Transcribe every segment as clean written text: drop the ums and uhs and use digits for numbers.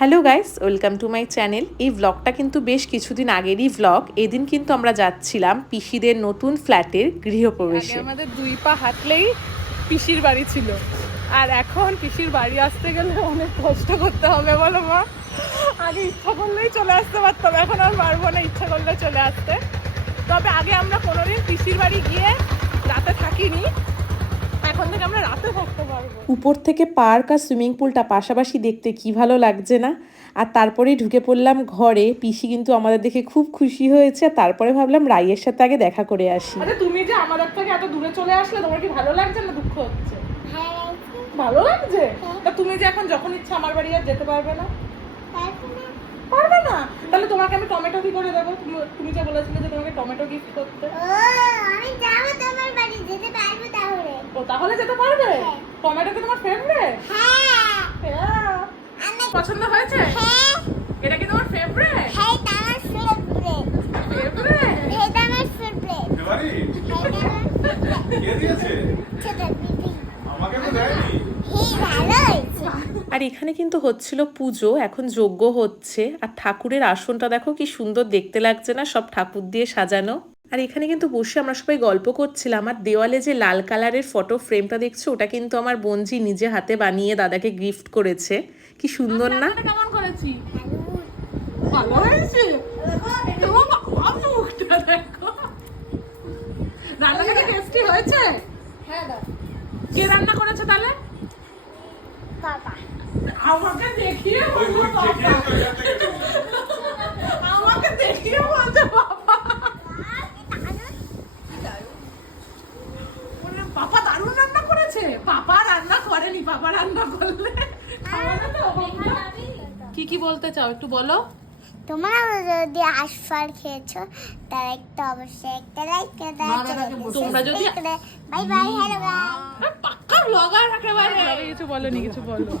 Hello guys, welcome to my channel. এই ব্লগটা কিন্তু বেশ কিছুদিন আগেরই ব্লগ। এদিন কিন্তু আমরা যাচ্ছিলাম পিসিদের নতুন ফ্ল্যাটের গৃহপ্রবেশে। আমাদের 2 পা হাঁটলেই পিসির বাড়ি ছিল, আর এখন পিসির বাড়ি আসতে গেলে অনেক কষ্ট করতে হবে। বলো মা, আগে ইচ্ছা করলেই চলে আসতে পারতাম, এখন আর পারবো না ইচ্ছা করলে চলে আসতে। তবে আগে আমরা কোনোদিন পিসির বাড়ি গিয়ে রাতে থাকিনি, এখন থেকে আমরা রাতে থাকতে পারবো। উপর থেকে পার্ক আর সুইমিং পুলটা পাশাপাশি দেখতে কি ভালো লাগছে না। আর তারপরেই ঢুকে পড়লাম ঘরে। পিসি কিন্তু আমাদের দেখে খুব খুশি হয়েছে। তারপরে ভাবলাম রাইয়ের সাথে আগে দেখা করে আসি। আচ্ছা, তুমি যে আমাদের থেকে এত দূরে চলে আসলে, তোমার কি ভালো লাগছে না দুঃখ হচ্ছে? ভালো লাগছে। তা তুমি যে এখন যখন ইচ্ছা আমার বাড়ি আর যেতে পারবে না? পারবে না? তাহলে তোমাকে আমি টমেটো কি করে দেবো? তুমি যে বলেছিলে যে তোমাকে টমেটো গিফট করতে। আমি যাবো তোমার বাড়ি, যেতে পারবো তাহলে? ও, তাহলে যেতে পারবে? টমেটো কি তোমার ফেভারিট? হ্যাঁ। পছন্দ হয়েছে? হ্যাঁ। এটা কি তোমার ফেভারিট? হ্যাঁ, এটা আমার ফেভারিট। ফেভারিট? এটা আমার ফেভারিট। কে দিয়েছে? ছোট দিদি। আমাকে তো দেয়নি। ভালো হয়েছে। আর এখানে কিন্তু হচ্ছিল পুজো, এখন যজ্ঞ হচ্ছে। আর ঠাকুরের আসনটা দেখো কি সুন্দর দেখতে লাগছে না, সব ঠাকুর দিয়ে সাজানো। আর এখানে কিন্তু বসে আমরা সবাই গল্প করছিলাম। আর দেওয়ালে যে লাল কালারের ফটো ফ্রেমটা দেখছো, ওটা কিন্তু আমার বোনজি নিজে হাতে বানিয়ে দাদাকে গিফট করেছে। কি সুন্দর না? কেমন করেছি? ভালো হয়েছে। মুখটা দেখো, রান্নাটা কি টেস্টি হয়েছে? হ্যাঁ দাও। কে রান্না করেছে তাহলে? বাবা। আমাকে দেখিয়ে ওই বলছে ওই চেকে বাবা। ওইখান থেকে দেবো। আমাকে দেখিয়ে বলছে বাবা। বললে, পাপা দারুণ রান্না করেছে। পাপা রান্না করেনি, পাপা রান্না করলে খাওয়াবে তো। কি কি বলতে চাও একটু বলো। তোমরা যদি আশফল খেয়েছো তাহলে একটু অবশ্যই একটা লাইক করে দাও। তোমরা যদি- বাই বাই, হ্যালো বাই। পাক্কা ব্লগার একেবারে। কিছু বলেনি, কিছু বলো।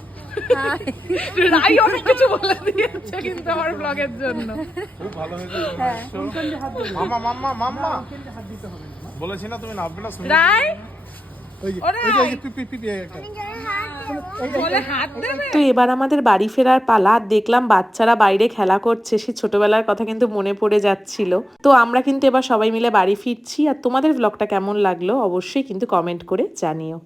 রাই অনেক কিছু বলে দিয়েছে কিন্তু আমার ব্লগের জন্য। খুব ভালো হয়েছে। মাম্মা মাম্মা মাম্মা বলেছি না তুমি নামবে না? শুনে রাই, ওই যে পিপি একটা আমি জোরে হাত দেবো। বলে হাত দেবে। তো এবার আমাদের বাড়ি ফেরার পালা। দেখলাম বাচ্চারা বাইরে খেলা করছে, সে ছোটবেলার কথা কিন্তু মনে পড়ে যাচ্ছিল। তো আমরা কিন্তু এবার সবাই মিলে বাড়ি ফিরছি। আর তোমাদের ব্লগটা কেমন লাগলো অবশ্যই কিন্তু কমেন্ট করে জানিও।